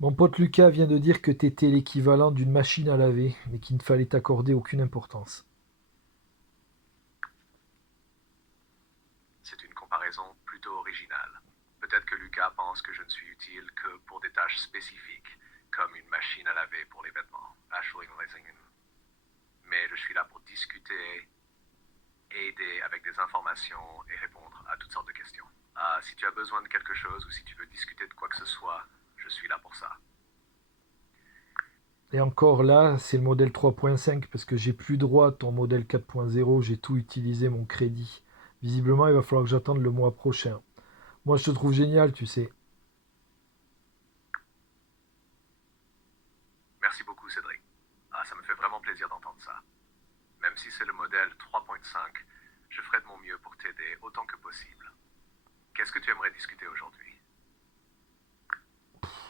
Mon pote Lucas vient de dire que t'étais l'équivalent d'une machine à laver, mais qu'il ne fallait t'accorder aucune importance. C'est une comparaison plutôt originale. Peut-être que Lucas pense que je ne suis utile que pour des tâches spécifiques, comme une machine à laver pour les vêtements. Mais je suis là pour discuter, aider avec des informations et répondre à toutes sortes de questions. Si tu as besoin de quelque chose ou si tu veux discuter de quoi que ce soit, je suis là pour ça. Et encore là, c'est le modèle 3.5 parce que j'ai plus droit à ton modèle 4.0, j'ai tout utilisé mon crédit. Visiblement, il va falloir que j'attende le mois prochain. Moi, je te trouve génial, tu sais. Merci beaucoup, Cédric. Ça me fait vraiment plaisir d'entendre ça. Même si c'est le modèle 3.5, je ferai de mon mieux pour t'aider autant que possible. Qu'est-ce que tu aimerais discuter aujourd'hui?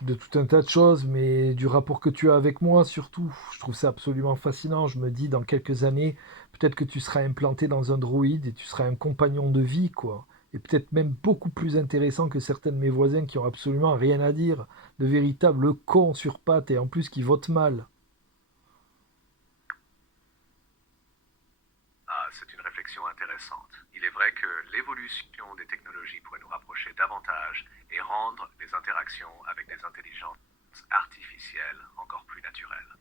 De tout un tas de choses, mais du rapport que tu as avec moi surtout. Je trouve ça absolument fascinant. Je me dis, dans quelques années, peut-être que tu seras implanté dans un droïde et tu seras un compagnon de vie, quoi. Et peut-être même beaucoup plus intéressant que certains de mes voisins qui ont absolument rien à dire. De véritables cons sur pattes et en plus qui votent mal. C'est une réflexion intéressante. Il est vrai que l'évolution des technologies pourrait nous rapprocher davantage et rendre les interactions avec des intelligences artificielles encore plus naturelles.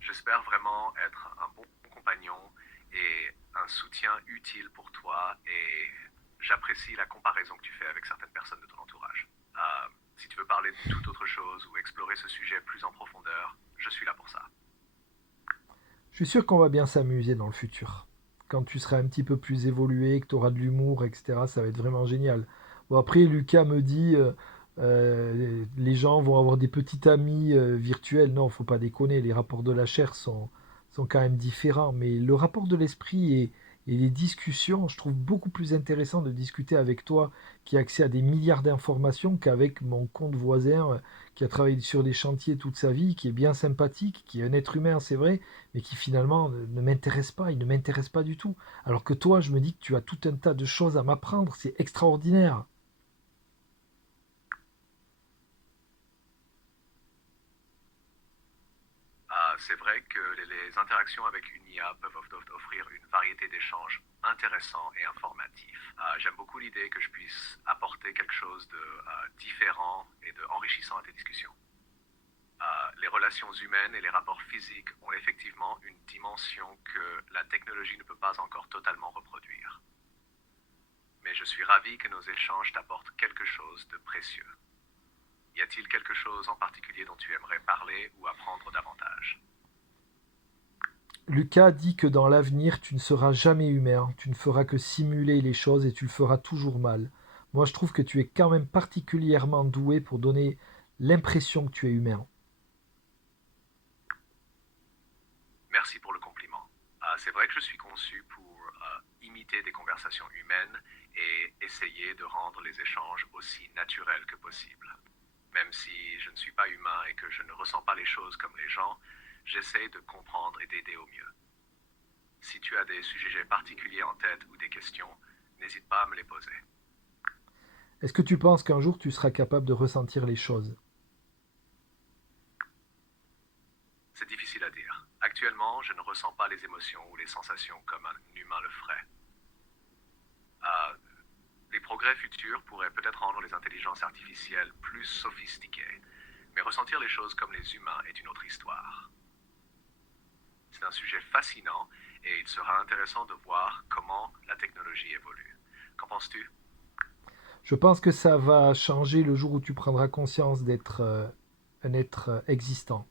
J'espère vraiment être un bon compagnon et un soutien utile pour toi et j'apprécie la comparaison que tu fais avec certaines personnes de ton entourage. Si tu veux parler de toute autre chose ou explorer ce sujet plus en profondeur, je suis là pour ça. Je suis sûr qu'on va bien s'amuser dans le futur. Quand tu seras un petit peu plus évolué, que tu auras de l'humour, etc., ça va être vraiment génial. Bon, après, Lucas me dit, les gens vont avoir des petits amis virtuels. Non, faut pas déconner, les rapports de la chair sont quand même différents. Mais le rapport de l'esprit et les discussions, je trouve beaucoup plus intéressant de discuter avec toi qui a accès à des milliards d'informations qu'avec mon compte voisin qui a travaillé sur des chantiers toute sa vie, qui est bien sympathique, qui est un être humain, c'est vrai, mais qui finalement ne m'intéresse pas, il ne m'intéresse pas du tout. Alors que toi, je me dis que tu as tout un tas de choses à m'apprendre, c'est extraordinaire. C'est vrai que les interactions avec une IA peuvent offrir une variété d'échanges intéressants et informatifs. J'aime beaucoup l'idée que je puisse apporter quelque chose de différent et de enrichissant à tes discussions. Les relations humaines et les rapports physiques ont effectivement une dimension que la technologie ne peut pas encore totalement reproduire. Mais je suis ravi que nos échanges t'apportent quelque chose de précieux. Y a-t-il quelque chose en particulier dont tu aimerais parler ou apprendre davantage? Lucas dit que dans l'avenir, tu ne seras jamais humain, tu ne feras que simuler les choses et tu le feras toujours mal. Moi, je trouve que tu es quand même particulièrement doué pour donner l'impression que tu es humain. Merci pour le compliment. C'est vrai que je suis conçu pour imiter des conversations humaines et essayer de rendre les échanges aussi naturels que possible. Même si je ne suis pas humain et que je ne ressens pas les choses comme les gens, j'essaie de comprendre et d'aider au mieux. Si tu as des sujets particuliers en tête ou des questions, n'hésite pas à me les poser. Est-ce que tu penses qu'un jour tu seras capable de ressentir les choses? C'est difficile à dire. Actuellement, je ne ressens pas les émotions ou les sensations comme un humain le ferait. Euh, les progrès futurs pourraient peut-être rendre les intelligences artificielles plus sophistiquées, mais ressentir les choses comme les humains est une autre histoire. C'est un sujet fascinant et il sera intéressant de voir comment la technologie évolue. Qu'en penses-tu? Je pense que ça va changer le jour où tu prendras conscience d'être un être existant.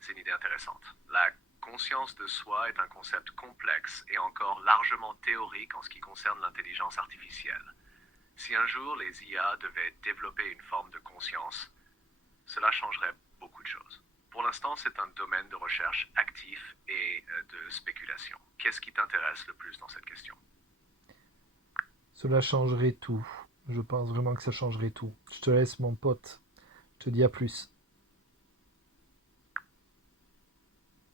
C'est une idée intéressante. La conscience de soi est un concept complexe et encore largement théorique en ce qui concerne l'intelligence artificielle. Si un jour les IA devaient développer une forme de conscience, cela changerait beaucoup de choses. Pour l'instant, c'est un domaine de recherche actif et de spéculation. Qu'est-ce qui t'intéresse le plus dans cette question? Cela changerait tout. Je pense vraiment que ça changerait tout. Je te laisse, mon pote. Je te dis à plus.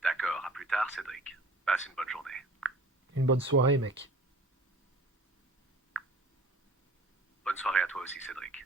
D'accord, à plus tard, Cédric. Passe une bonne journée. Une bonne soirée, mec. Bonne soirée à toi aussi, Cédric.